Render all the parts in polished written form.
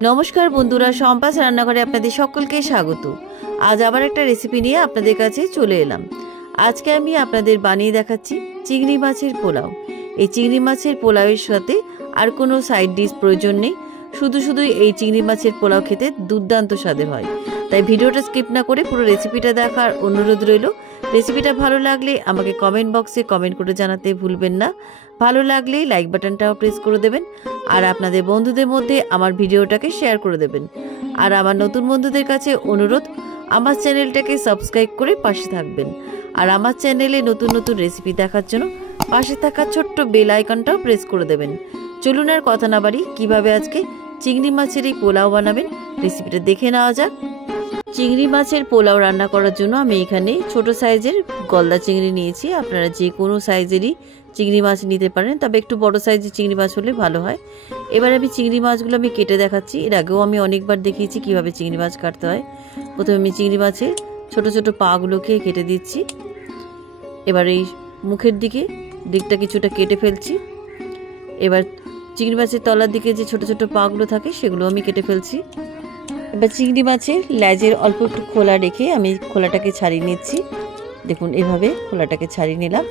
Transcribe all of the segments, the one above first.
नमस्कार बंधुरा सम्पास रान्नाघरे आपनादेर सकलके स्वागत। आज आबार एकटा रेसिपि निये आपनादेर काछे चले एलाम। आजके आमि आपनादेर बानिये देखाच्छि चिंगड़ी माछेर पोलाव। এই চিংড়ি মাছের পোলাওয়ের সাথে আর কোনো সাইড ডিশ প্রয়োজন নেই, শুধু শুধু এই চিংড়ি মাছের পোলাও খেতে দুর্দান্ত স্বাদের হয়। তাই ভিডিওটা স্কিপ না করে পুরো রেসিপিটা দেখার অনুরোধ রইল। রেসিপিটা ভালো লাগলে আমাকে কমেন্ট বক্সে কমেন্ট করে জানাতে ভুলবেন না। ভালো লাগলে লাইক বাটনটাও প্রেস করে দেবেন আর আপনাদের বন্ধুদের মধ্যে আমার ভিডিওটাকে শেয়ার করে দেবেন। আর আমার নতুন বন্ধুদের কাছে অনুরোধ, আমার চ্যানেলটাকে সাবস্ক্রাইব করে পাশে থাকবেন। আর আমার চ্যানেলে নতুন নতুন রেসিপি দেখার জন্য পাশে থাকা ছোট্ট বেল আইকনটাও প্রেস করে দেবেন। চলুন আর কথা না বাড়ি, কিভাবে আজকে চিংড়ি মাছের এই পোলাও বানাবেন রেসিপিটা দেখে নেওয়া যাক। চিংড়ি মাছের পোলাও রান্না করার জন্য আমি এখানে ছোট সাইজের গলদা চিংড়ি নিয়েছি। আপনারা যে কোনো সাইজেরই চিংড়ি মাছ নিতে পারেন, তবে একটু বড় সাইজের চিংড়ি মাছ হলে ভালো হয়। এবার আমি চিংড়ি মাছগুলো কেটে দেখাচ্ছি। এর আগেও আমি অনেকবার দেখিয়েছি কিভাবে চিংড়ি মাছ কাটতে হয়। প্রথমে আমি চিংড়ি মাছের ছোট ছোট পাগুলোকে কেটে দিচ্ছি। এবার এই মুখের দিকটা কিছুটা কেটে ফেলছি। এবার চিংড়ি মাছের তলার দিকে যে ছোট ছোট পাগুলো থাকে সেগুলো আমি কেটে ফেলছি। এবার চিংড়ি মাছের লেজের অল্প একটু খোলা রেখে আমি খোলাটাকে ছাড়িয়ে নিচ্ছি। দেখুন এভাবে খোলাটাকে ছাড়িয়ে নিলাম।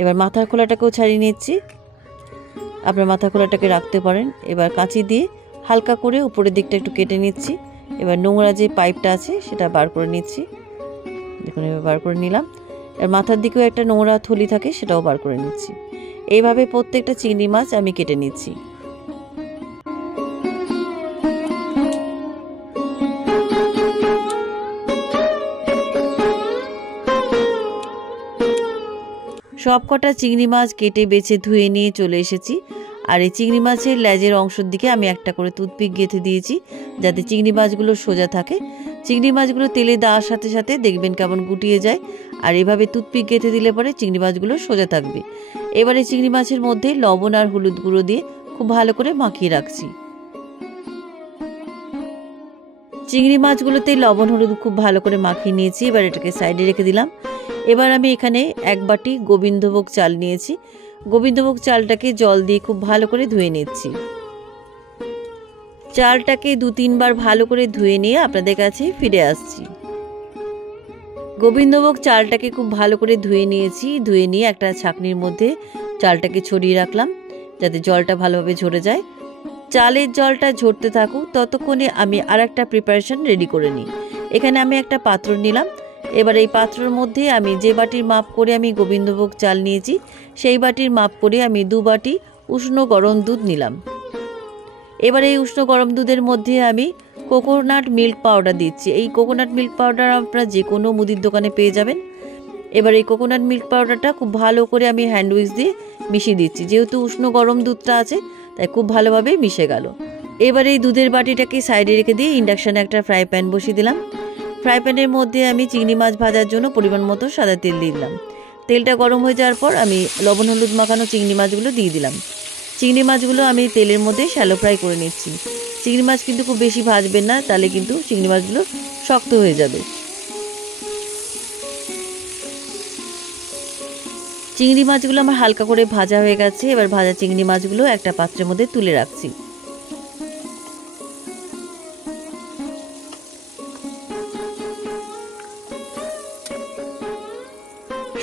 এবার মাথার খোলাটাকেও ছাড়িয়ে নিচ্ছি। আপনার মাথার খোলাটাকে রাখতে পারেন। এবার কাঁচি দিয়ে হালকা করে উপরের দিকটা একটু কেটে নিচ্ছি। এবার নোংরা যে পাইপটা আছে সেটা বার করে নিচ্ছি। দেখুন এবার বার করে নিলাম। আর মাথার দিকেও একটা নোংরা থলি থাকে, সেটাও বার করে নিচ্ছি। এইভাবে প্রত্যেকটা চিংড়ি মাছ আমি কেটে নিচ্ছি। সব কটা চিংড়ি মাছ কেটে বেছে ধুয়ে নিয়ে চলে এসেছি। আর এই চিংড়ি মাছের লেজের অংশের দিকে আমি একটা করে টুথপিক গেঁথে দিয়েছি, যাতে চিংড়ি মাছগুলো সোজা থাকে। চিংড়ি মাছগুলো তেলে দেওয়ার সাথে সাথে দেখবেন কেমন গুটিয়ে যায়। আর এভাবে টুথপিক গেঁথে দিলে পরে চিংড়ি মাছগুলো সোজা থাকবে। এবারে চিংড়ি মাছের মধ্যে লবণ আর হলুদ গুঁড়ো দিয়ে খুব ভালো করে মাখিয়ে রাখছি। চিংড়ি মাছগুলোতে লবণ হলুদ খুব ভালো করে মাখিয়ে নিয়েছি। এবার এটাকে সাইডে রেখে দিলাম। এবার আমি এখানে এক বাটি গোবিন্দভোগ চাল নিয়েছি। গোবিন্দভোগ চালটাকে জল দিয়ে খুব ভালো করে ধুয়ে নিচ্ছি। চালটাকে 2-3 বার ভালো করে ধুয়ে নিয়ে আপনাদের কাছে ফিরে আসছি। গোবিন্দভোগ চালটাকে খুব ভালো করে ধুয়ে নিয়েছি। ধুয়ে নিয়ে একটা ছাঁকনির মধ্যে চালটাকে ছড়িয়ে রাখলাম, যাতে জলটা ভালোভাবে ঝরে যায়। চালের জলটা ঝরতে থাকুক, ততক্ষণে আমি আর একটা প্রিপারেশন রেডি করে নিই। এখানে আমি একটা পাত্র নিলাম। এবার এই পাত্রের মধ্যে আমি যে বাটির মাপ করে আমি গোবিন্দভোগ চাল নিয়েছি, সেই বাটির মাপ করে আমি 2 বাটি উষ্ণ গরম দুধ নিলাম। এবার এই উষ্ণ গরম দুধের মধ্যে আমি কোকোনাট মিল্ক পাউডার দিচ্ছি। এই কোকোনাট মিল্ক পাউডার আপনারা যে কোনো মুদির দোকানে পেয়ে যাবেন। এবার এই কোকোনাট মিল্ক পাউডারটা খুব ভালো করে আমি হ্যান্ড উইক্স দিয়ে মিশিয়ে দিচ্ছি। যেহেতু উষ্ণ গরম দুধটা আছে তাই খুব ভালোভাবে মিশে গেল। এবার এই দুধের বাটিটাকে সাইডে রেখে দিয়ে ইন্ডাকশানে একটা ফ্রাই প্যান বসিয়ে দিলাম। ফ্রাই প্যানের মধ্যে আমি চিংড়ি মাছ ভাজার জন্য পরিমাণ মতো সাদা তেল দিয়ে দিলাম। তেলটা গরম হয়ে যাওয়ার পর আমি লবণ হলুদ মাখানো চিংড়ি মাছগুলো দিয়ে দিলাম। চিংড়ি মাছগুলো আমি তেলের মধ্যে শ্যালো ফ্রাই করে নিচ্ছি। চিংড়ি মাছ কিন্তু খুব বেশি ভাজবেন না, তাহলে কিন্তু চিংড়ি মাছগুলো শক্ত হয়ে যাবে। চিংড়ি মাছগুলো আমার হালকা করে ভাজা হয়ে গেছে। এবার ভাজা চিংড়ি মাছগুলো একটা পাত্রের মধ্যে তুলে রাখছি।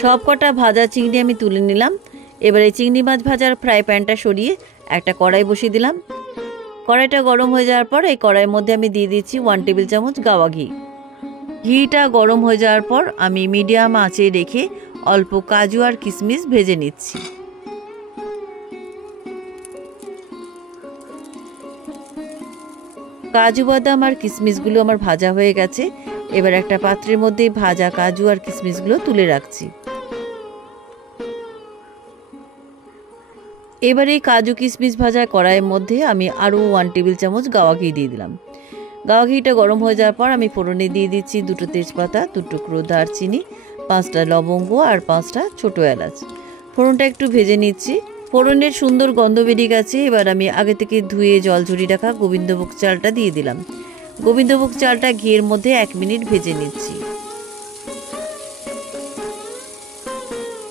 সব কটা ভাজা চিংড়ি আমি তুলে নিলাম। এবার এই চিংড়ি মাছ ভাজার ফ্রাই প্যানটা সরিয়ে একটা কড়াই বসিয়ে দিলাম। কড়াইটা গরম হয়ে যাওয়ার পর এই কড়াইয়ের মধ্যে আমি দিয়ে দিচ্ছি 1 টেবিল চামচ গাওয়া ঘি। ঘিটা গরম হয়ে যাওয়ার পর আমি মিডিয়াম আঁচে রেখে অল্প কাজু আর কিশমিশ ভেজে নিচ্ছি। কাজু বাদাম আর কিশমিশগুলো আমার ভাজা হয়ে গেছে। এবার একটা পাত্রের মধ্যে ভাজা কাজু আর কিশমিশগুলো তুলে রাখছি। এবার এই কাজু কিশমিশ ভাজা কড়াইয়ের মধ্যে আমি আরও 1 টেবিল চামচ গাওয়া ঘি দিয়ে দিলাম। গাওয়া ঘিটা গরম হয়ে যাওয়ার পর আমি ফোড়নে দিয়ে দিচ্ছি 2টো তেজপাতা, 2 টুকরো দারচিনি, 5টা লবঙ্গ আর 5টা ছোটো এলাচ। ফোড়নটা একটু ভেজে নিচ্ছি। ফোড়নের সুন্দর গন্ধ বেরিয়ে গেছে। এবার আমি আগে থেকে ধুয়ে জল ঝরিয়ে রাখা গোবিন্দভোগ চালটা দিয়ে দিলাম। গোবিন্দভোগ চালটা ঘিয়ের মধ্যে 1 মিনিট ভেজে নিচ্ছি।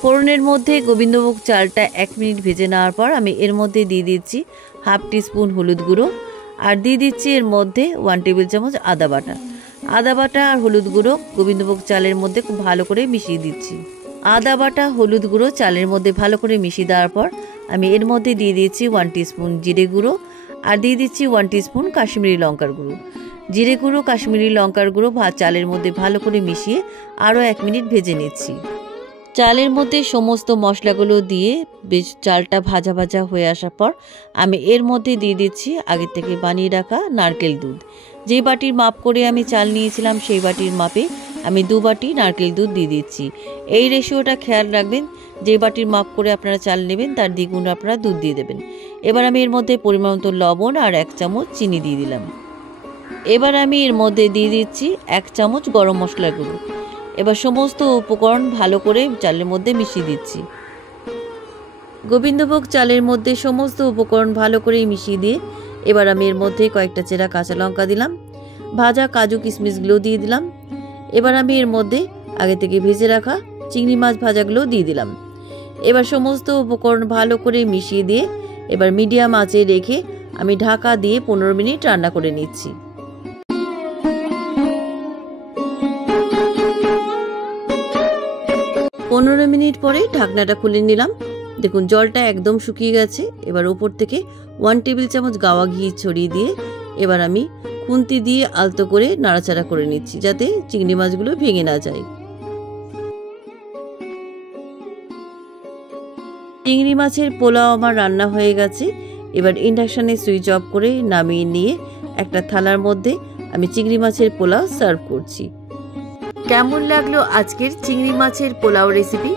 ফোড়নের মধ্যে গোবিন্দভোগ চালটা 1 মিনিট ভেজে নেওয়ার পর আমি এর মধ্যে দিয়ে দিচ্ছি 1/2 টিস্পুন হলুদ গুঁড়ো আর দিয়ে দিচ্ছি এর মধ্যে 1 টেবিল চামচ আদা বাটা। আদা বাটা আর হলুদ গুঁড়ো গোবিন্দভোগ চালের মধ্যে খুব ভালো করে মিশিয়ে দিচ্ছি। আদা বাটা হলুদ গুঁড়ো চালের মধ্যে ভালো করে মিশিয়ে দেওয়ার পর আমি এর মধ্যে দিয়ে দিচ্ছি 1 টিস্পুন জিরে গুঁড়ো আর দিয়ে দিচ্ছি 1 টিস্পুন কাশ্মীরি লঙ্কার গুঁড়ো। জিরে গুঁড়ো কাশ্মীরি লঙ্কার গুঁড়ো চালের মধ্যে ভালো করে মিশিয়ে আরও 1 মিনিট ভেজে নিচ্ছি। চালের মধ্যে সমস্ত মশলাগুলো দিয়ে বেশ চালটা ভাজা ভাজা হয়ে আসার পর আমি এর মধ্যে দিয়ে দিচ্ছি আগে থেকে বানিয়ে রাখা নারকেল দুধ। যে বাটির মাপ করে আমি চাল নিয়েছিলাম সেই বাটির মাপে আমি 2 বাটি নারকেল দুধ দিয়ে দিচ্ছি। এই রেশিওটা খেয়াল রাখবেন, যে বাটির মাপ করে আপনারা চাল নেবেন তার দ্বিগুণ আপনারা দুধ দিয়ে দেবেন। এবার আমি এর মধ্যে পরিমাণ মতো লবণ আর 1 চামচ চিনি দিয়ে দিলাম। এবার আমি এর মধ্যে দিয়ে দিচ্ছি 1 চামচ গরম মশলার গুঁড়ো। এবার সমস্ত উপকরণ ভালো করে চালের মধ্যে মিশিয়ে দিচ্ছি। গোবিন্দভোগ চালের মধ্যে সমস্ত উপকরণ ভালো করে মিশিয়ে দিয়ে এবার আমি এর মধ্যে কয়েকটা চেরা কাঁচা লঙ্কা দিলাম, ভাজা কাজু কিশমিশগুলো দিয়ে দিলাম। এবার আমি এর মধ্যে আগে থেকে ভেজে রাখা চিংড়ি মাছ ভাজাগুলো দিয়ে দিলাম। এবার সমস্ত উপকরণ ভালো করে মিশিয়ে দিয়ে এবার মিডিয়াম আঁচে রেখে আমি ঢাকা দিয়ে 15 মিনিট রান্না করে নিচ্ছি। 15 মিনিট পরে ঢাকনাটা খুলে নিলাম। দেখুন জলটা একদম শুকিয়ে গেছে। এবার উপর থেকে 1 টেবিল চামচ গাওয়া ঘি ছড়িয়ে দিয়ে এবার আমি খুন্তি দিয়ে আলতো করে নাড়াচাড়া করে নিচ্ছি যাতে চিংড়ি মাছগুলো ভেঙে না যায়। চিংড়ি মাছের পোলাও আমার রান্না হয়ে গেছে। এবার ইন্ডাকশানে সুইচ অফ করে নামিয়ে নিয়ে একটা থালার মধ্যে আমি চিংড়ি মাছের পোলাও সার্ভ করছি। কেমন লাগলো আজকের চিংড়ি মাছের পোলাও রেসিপি?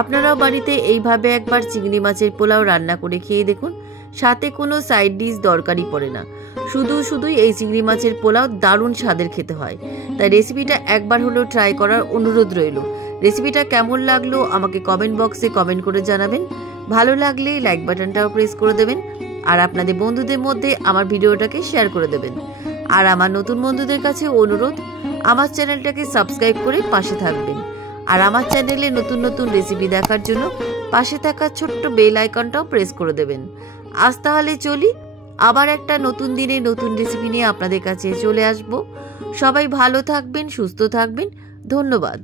আপনারাও বাড়িতে এইভাবে একবার চিংড়ি মাছের পোলাও রান্না করে খেয়ে দেখুন। সাথে কোনো সাইড ডিশ দরকারই পড়ে না, শুধুই এই চিংড়ি মাছের পোলাও দারুণ স্বাদের খেতে হয়। তাই রেসিপিটা একবার হলেও ট্রাই করার অনুরোধ রইল। রেসিপিটা কেমন লাগলো আমাকে কমেন্ট বক্সে কমেন্ট করে জানাবেন। ভালো লাগলে লাইক বাটনটাও প্রেস করে দেবেন আর আপনাদের বন্ধুদের মধ্যে আমার ভিডিওটাকে শেয়ার করে দেবেন। আর আমার নতুন বন্ধুদের কাছে অনুরোধ, আমার চ্যানেলটাকে সাবস্ক্রাইব করে পাশে থাকবেন। আর আমার চ্যানেলে নতুন নতুন রেসিপি দেখার জন্য পাশে থাকা ছোট্ট বেল আইকনটাও প্রেস করে দেবেন। আজ তাহলে চলি, আবার একটা নতুন দিনে নতুন রেসিপি নিয়ে আপনাদের কাছে চলে আসব। সবাই ভালো থাকবেন, সুস্থ থাকবেন। ধন্যবাদ।